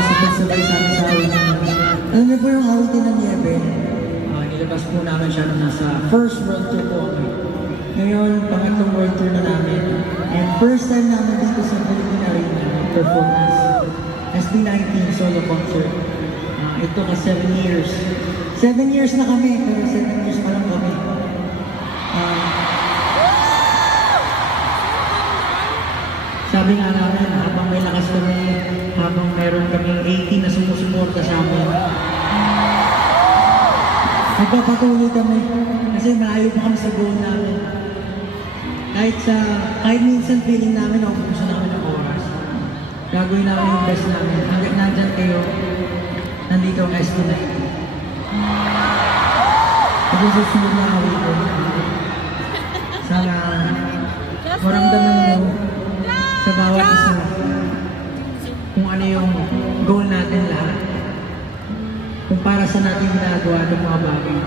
sabay-sabay sa amin sa awitin. Alam niyo po yung awitin ng Niebe? Nilabas po namin siya nung nasa first world tour po kami. Ngayon, pangatlong world tour na namin. And first time namin dito sa Philippine Arena performance. SB19 solo concert. Ito ka 7 years. 7 years na kami, pero 7 years pa lang kami. Sabi nga namin, habang may lakas kami, habang meron kaming 80 na sumusuporta sa amin, nagpapatuloy kami kasi malayo pa kami sa goal namin. Kahit minsan feeling namin na ubuso namin ng oras, gagawin namin yung best namin. Hanggang nandyan kayo, nandito ang SB19. Kasi susunod na kami ito. Sana maramdaman nyo sa bawat isa kung ano yung goal natin lahat. Kung para sa natin ginagawa ng mga bagay.